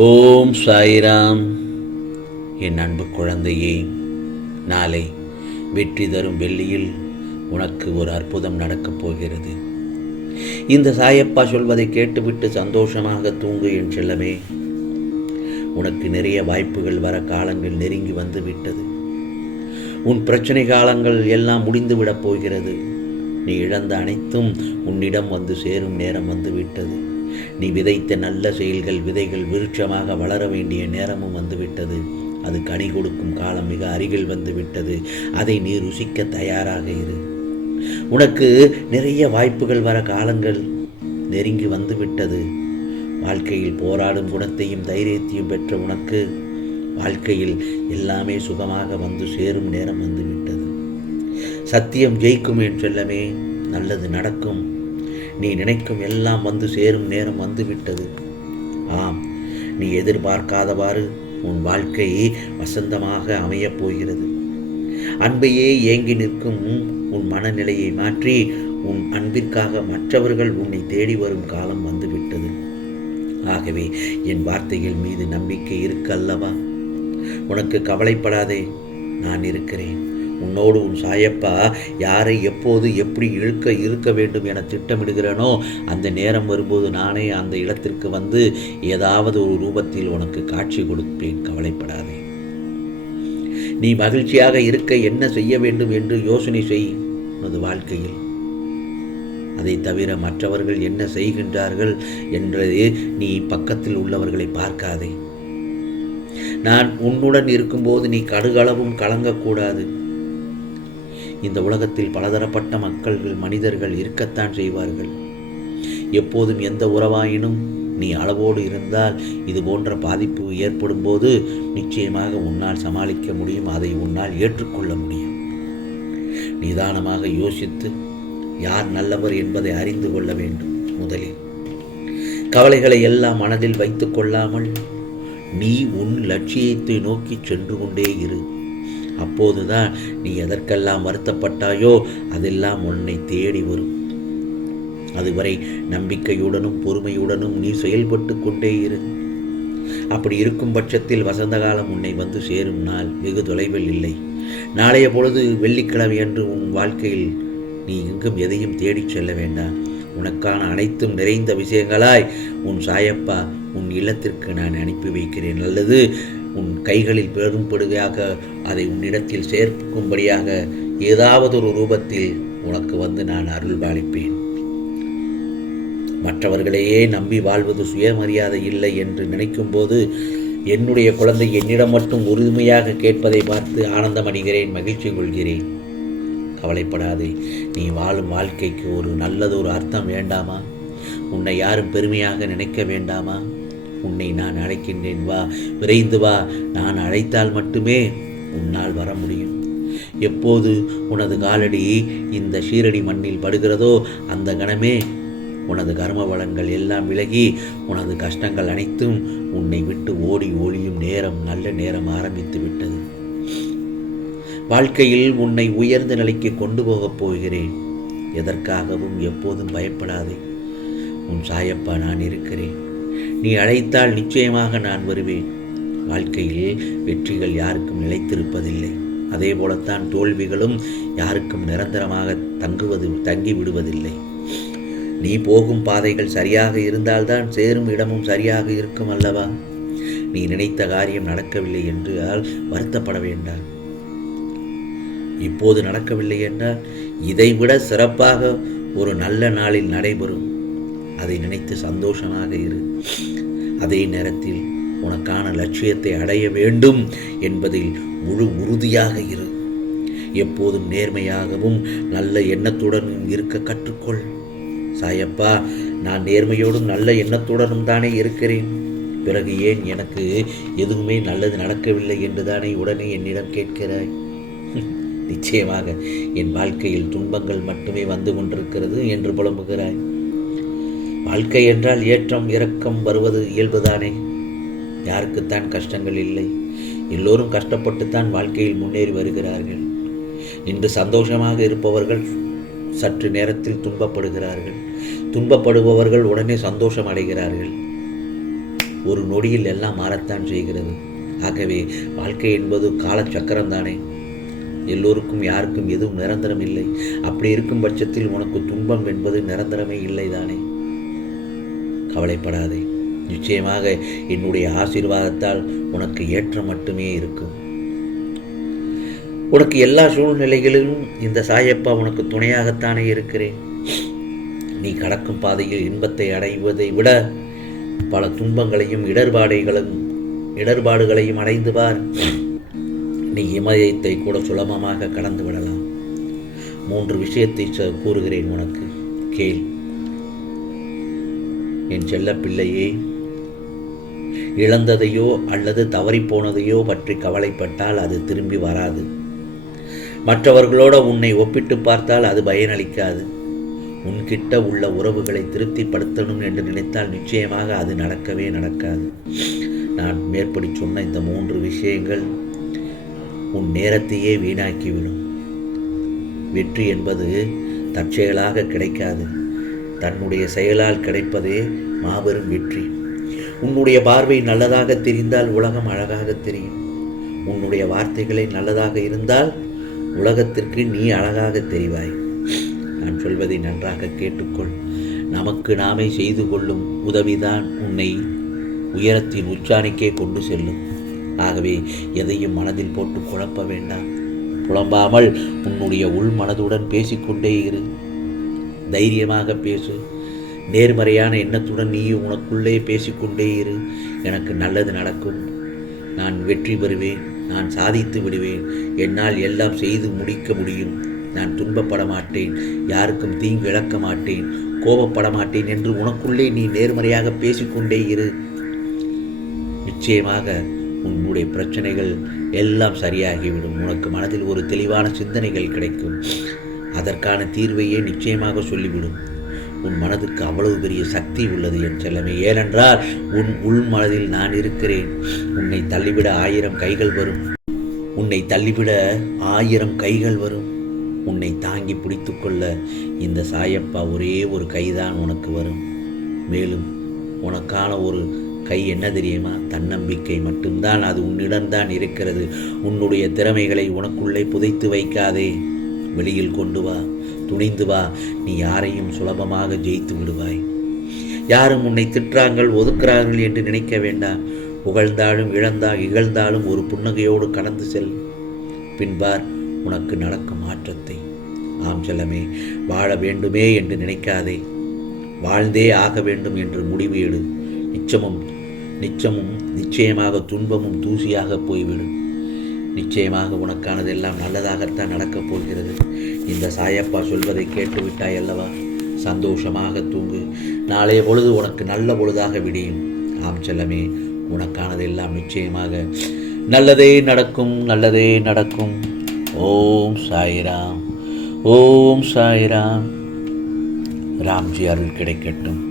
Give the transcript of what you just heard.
ஓம் சாய்ராம். என் அன்பு குழந்தையே, நாளை வெற்றி தரும் வெள்ளியில் உனக்கு ஒரு அற்புதம் நடக்கப் போகிறது. இந்த சாயப்பா சொல்வதை கேட்டுவிட்டு சந்தோஷமாக தூங்கு என் செல்லமே. உனக்கு நிறைய வாய்ப்புகள் வர காலங்கள் நெருங்கி வந்து விட்டது. உன் பிரச்சனை காலங்கள் எல்லாம் முடிந்துவிடப் போகிறது. நீ இழந்த அனைத்தும் உன்னிடம் வந்து சேரும் நேரம் வந்துவிட்டது. நீ விதைத்த நல்ல செயல்கள் விதைகள் விருட்சமாக வளர வேண்டிய நேரமும் வந்துவிட்டது. அது கனி கொடுக்கும் காலம் மிக அருகில் வந்துவிட்டது. அதை நீ ருசிக்க தயாராக இரு. உனக்கு நிறைய வாய்ப்புகள் வர காலங்கள் நெருங்கி வந்துவிட்டது. வாழ்க்கையில் போராடும் குணத்தையும் தைரியத்தையும் பெற்ற உனக்கு வாழ்க்கையில் எல்லாமே சுகமாக வந்து சேரும் நேரம் வந்துவிட்டது. சத்தியம் ஜெயிக்கும் என் செல்லமே. நல்லது நடக்கும். நீ நினைக்கும் எல்லாம் வந்து சேரும் நேரம் வந்துவிட்டது. ஆம், நீ எதிர்பார்க்காதவாறு உன் வாழ்க்கை வசந்தமாக அமையப் போகிறது. அன்பையே ஏங்கி நிற்கும் உன் மனநிலையை மாற்றி உன் அன்பிற்காக மற்றவர்கள் உன்னை தேடி வரும் காலம் வந்துவிட்டது. ஆகவே என் வார்த்தைகள் மீது நம்பிக்கை இருக்கல்லவா? உனக்கு கவலைப்படாதே, நான் இருக்கிறேன். உன்னோடு உன் சாயப்பா யாரை எப்போது எப்படி இருக்க வேண்டும் என திட்டமிடுகிறேனோ அந்த நேரம் வரும்போது நானே அந்த இடத்திற்கு வந்து ஏதாவது ஒரு ரூபத்தில் உனக்கு காட்சி கொடுப்பேன். கவலைப்படாதே. நீ மகிழ்ச்சியாக இருக்க என்ன செய்ய வேண்டும் என்று யோசனை செய் உனது வாழ்க்கையில். அதை தவிர மற்றவர்கள் என்ன செய்கின்றார்கள் என்றே நீ பக்கத்தில் உள்ளவர்களை பார்க்காதே. நான் உன்னுடன் இருக்கும்போது நீ கடுகளவும் கலங்கக்கூடாது. இந்த உலகத்தில் பலதரப்பட்ட மனிதர்கள் இருக்கத்தான் செய்வார்கள். எப்போதும் எந்த உறவாயினும் நீ அளவோடு இருந்தால் இது போன்ற பாதிப்பு ஏற்படும் போது நிச்சயமாக உன்னால் சமாளிக்க முடியும். அதை உன்னால் ஏற்றுக்கொள்ள முடியும். நிதானமாக யோசித்து யார் நல்லவர் என்பதை அறிந்து கொள்ள வேண்டும். முதலில் கவலைகளை எல்லாம் மனதில் வைத்துக் கொள்ளாமல் நீ உன் லட்சியத்தை நோக்கி சென்று கொண்டே இரு. அப்போதுதான் நீ எதற்கெல்லாம் வருத்தப்பட்டாயோ அதெல்லாம் உன்னை தேடி வரும். அதுவரை நம்பிக்கையுடனும் பொறுமையுடனும் நீ செயல்பட்டு கொண்டே இரு. அப்படி இருக்கும் பட்சத்தில் வசந்த காலம் உன்னை வந்து சேரும் நாள் வெகு தொலைவில் இல்லை. நாளைய பொழுது வெள்ளிக்கிழமை அன்று உன் வாழ்க்கையில் நீ எங்கும் எதையும் தேடிச் செல்ல வேண்டாம். உனக்கான அனைத்தும் நிறைந்த விஷயங்களாய் உன் சாயப்பா உன் இல்லத்திற்கு நான் அனுப்பி வைக்கிறேன். அல்லது உன் கைகளில் பெரும்படுகையாக அதை உன்னிடத்தில் சேர்க்கும்படியாக ஏதாவது ஒரு ரூபத்தில் உனக்கு வந்து நான் அருள் பாலிப்பேன். மற்றவர்களையே நம்பி வாழ்வது சுயமரியாதை இல்லை என்று நினைக்கும் போது என்னுடைய குழந்தை என்னிடம் மட்டும் உறுதுமையாக கேட்பதை பார்த்து ஆனந்தம் அடைகிறேன், மகிழ்ச்சி கொள்கிறேன். கவலைப்படாதே. நீ வாழும் வாழ்க்கைக்கு ஒரு நல்லதொரு அர்த்தம் வேண்டாமா? உன்னை யாரும் பெருமையாக நினைக்க வேண்டாமா? உன்னை நான் அழைக்கின்றேன், வா, விரைந்து வா. நான் அழைத்தால் மட்டுமே உன்னால் வர முடியும். எப்போது உனது காலடி இந்த ஷீரடி மண்ணில் படுகிறதோ அந்த கணமே உனது கர்ம வளங்கள் எல்லாம் விலகி உனது கஷ்டங்கள் அனைத்தும் உன்னை விட்டு ஓடி ஒளியும் நேரம், நல்ல நேரம் ஆரம்பித்து விட்டது. வாழ்க்கையில் உன்னை உயர்ந்த நிலைக்கு கொண்டு போகப் போகிறேன். எதற்காகவும் எப்போதும் பயப்படாதே. உன் சாயப்பா நான் இருக்கிறேன். நீ அழைத்தால் நிச்சயமாக நான் வருவேன். வாழ்க்கையில் வெற்றிகள் யாருக்கும் நிலைத்திருப்பதில்லை. அதே போலத்தான் தோல்விகளும் யாருக்கும் நிரந்தரமாக தங்கி விடுவதில்லை. நீ போகும் பாதைகள் சரியாக இருந்தால்தான் சேரும் இடமும் சரியாக இருக்கும் அல்லவா? நீ நினைத்த காரியம் நடக்கவில்லை என்றால் வருத்தப்பட வேண்டாம். இப்போது நடக்கவில்லை என்றால் இதைவிட சிறப்பாக ஒரு நல்ல நாளில் நடைபெறும். அதை நினைத்து சந்தோஷமாக இரு. அதே நேரத்தில் உனக்கான லட்சியத்தை அடைய வேண்டும் என்பதில் முழு உறுதியாக இரு. எப்போதும் நேர்மையாகவும் நல்ல எண்ணத்துடனும் இருக்க கற்றுக்கொள். சாயப்பா நான் நேர்மையோடும் நல்ல எண்ணத்துடனும் தானே இருக்கிறேன். பிறகு ஏன் எனக்கு எதுவுமே நல்லது நடக்கவில்லை என்று தானே உடனே என்னிடம் கேட்கிறாய்? நிச்சயமாக என் வாழ்க்கையில் துன்பங்கள் மட்டுமே வந்து கொண்டிருக்கிறது என்று புலம்புகிறாய். வாழ்க்கை என்றால் ஏற்றம் இறக்கம் வருவது இயல்புதானே. யாருக்குத்தான் கஷ்டங்கள் இல்லை? எல்லோரும் கஷ்டப்பட்டுத்தான் வாழ்க்கையில் முன்னேறி வருகிறார்கள். இன்று சந்தோஷமாக இருப்பவர்கள் சற்று நேரத்தில் துன்பப்படுகிறார்கள். துன்பப்படுபவர்கள் உடனே சந்தோஷம் அடைகிறார்கள். ஒரு நொடியில் எல்லாம் மாறத்தான் செய்கிறது. ஆகவே வாழ்க்கை என்பது காலச்சக்கரம் தானே. எல்லோருக்கும் யாருக்கும் எதுவும் நிரந்தரம் இல்லை. அப்படி இருக்கும் பட்சத்தில் உனக்கு துன்பம் என்பது நிரந்தரமே இல்லை தானே. கவலைப்படாதே. நிச்சயமாக என்னுடைய ஆசீர்வாதத்தால் உனக்கு ஏற்றம் மட்டுமே இருக்கும். உனக்கு எல்லா சூழ்நிலைகளிலும் இந்த சாயப்பா உனக்கு துணையாகத்தானே இருக்கிறேன். நீ கடக்கும் பாதையில் இன்பத்தை அடைவதை விட பல துன்பங்களையும் இடர்பாடுகளையும் அடைந்து பார். நீ இமயத்தை கூட சுலபமாக கடந்து விடலாம். 3 விஷயத்தை கூறுகிறேன் உனக்கு, கேள். என் செல்ல பிள்ளையே, இழந்ததையோ அல்லது தவறிப்போனதையோ பற்றி கவலைப்பட்டால் அது திரும்பி வராது. மற்றவர்களோட உன்னை ஒப்பிட்டு பார்த்தால் அது பயனளிக்காது. உன்கிட்ட உள்ள உறவுகளை திருப்திப்படுத்தணும் என்று நினைத்தால் நிச்சயமாக அது நடக்கவே நடக்காது. நான் மேற்படி சொன்ன இந்த 3 விஷயங்கள் உன் நேரத்தையே வீணாக்கிவிடும். வெற்றி என்பது தற்செயலாக கிடைக்காது. தன்னுடைய செயலால் கிடைப்பதே மாபெரும் வெற்றி. உன்னுடைய பார்வை நல்லதாக தெரிந்தால் உலகம் அழகாக தெரியும். உன்னுடைய வார்த்தைகளை நல்லதாக இருந்தால் உலகத்திற்கு நீ அழகாக தெரிவாய். நான் சொல்வதை நன்றாக கேட்டுக்கொள். நமக்கு நாமே செய்து கொள்ளும் உதவிதான் உன்னை உயரத்தின் உச்சாணிக்கே கொண்டு செல்லும். ஆகவே எதையும் மனதில் போட்டு குழப்ப வேண்டாம். புலம்பாமல் உன்னுடைய உள் மனதுடன் பேசிக்கொண்டே இரு. தைரியமாக பேசு. நேர்மறையான எண்ணத்துடன் நீ உனக்குள்ளே பேசிக்கொண்டே இரு. எனக்கு நல்லது நடக்கும், நான் வெற்றி பெறுவேன், நான் சாதித்து விடுவேன், என்னால் எல்லாம் செய்து முடிக்க முடியும், நான் துன்பப்பட மாட்டேன், யாருக்கும் தீங்கு இழக்க மாட்டேன், கோபப்பட மாட்டேன் என்று உனக்குள்ளே நீ நேர்மறையாக பேசிக்கொண்டே இரு. நிச்சயமாக உன்னுடைய பிரச்சனைகள் எல்லாம் சரியாகிவிடும். உனக்கு மனதில் ஒரு தெளிவான சிந்தனைகள் கிடைக்கும். அதற்கான தீர்வையே நிச்சயமாக சொல்லிவிடும். உன் மனதுக்கு அவ்வளவு பெரிய சக்தி உள்ளது என் செல்லமே. ஏனென்றால் உன் உள் மனதில் நான் இருக்கிறேன். உன்னை தள்ளிவிட 1000 கைகள் வரும். உன்னை தள்ளிவிட 1000 கைகள் வரும். உன்னை தாங்கி பிடித்து கொள்ள இந்த சாயப்பா ஒரே ஒரு கைதான் உனக்கு வரும். மேலும் உனக்கான ஒரு கை என்ன தெரியுமா? தன்னம்பிக்கை மட்டும்தான். அது உன்னிடம்தான் இருக்கிறது. உன்னுடைய திறமைகளை உனக்குள்ளே புதைத்து வைக்காதே. வெளியில் கொண்டு வா, துணிந்து வா. நீ யாரையும் சுலபமாக ஜெயித்து விடுவாய். யாரும் உன்னை திட்டுறாங்கள், ஒதுக்குறார்கள் என்று நினைக்க வேண்டாம். புகழ்ந்தாலும் இகழ்ந்தாலும் ஒரு புன்னகையோடு கடந்து செல். பின்பார் உனக்கு நடக்கும் மாற்றத்தை. ஆம் செல்லமே, வாழ வேண்டுமே என்று நினைக்காதே. வாழ்ந்தே ஆக வேண்டும் என்று முடிவு எடு. நிச்சயமாக துன்பமும் தூசியாக போய்விடும். நிச்சயமாக உனக்கானதெல்லாம் நல்லதாகத்தான் நடக்கப் போகிறது. இந்த சாயப்பா சொல்வதை கேட்டுவிட்டாய் அல்லவா? சந்தோஷமாக தூங்கு. நாளைய பொழுது உனக்கு நல்ல பொழுதாக விடியும். ஆம் செல்லமே, உனக்கானதெல்லாம் நிச்சயமாக நல்லதே நடக்கும், நல்லதே நடக்கும். ஓம் சாய்ராம், ஓம் சாய்ராம். ராம்ஜி அருள் கிடைக்கட்டும்.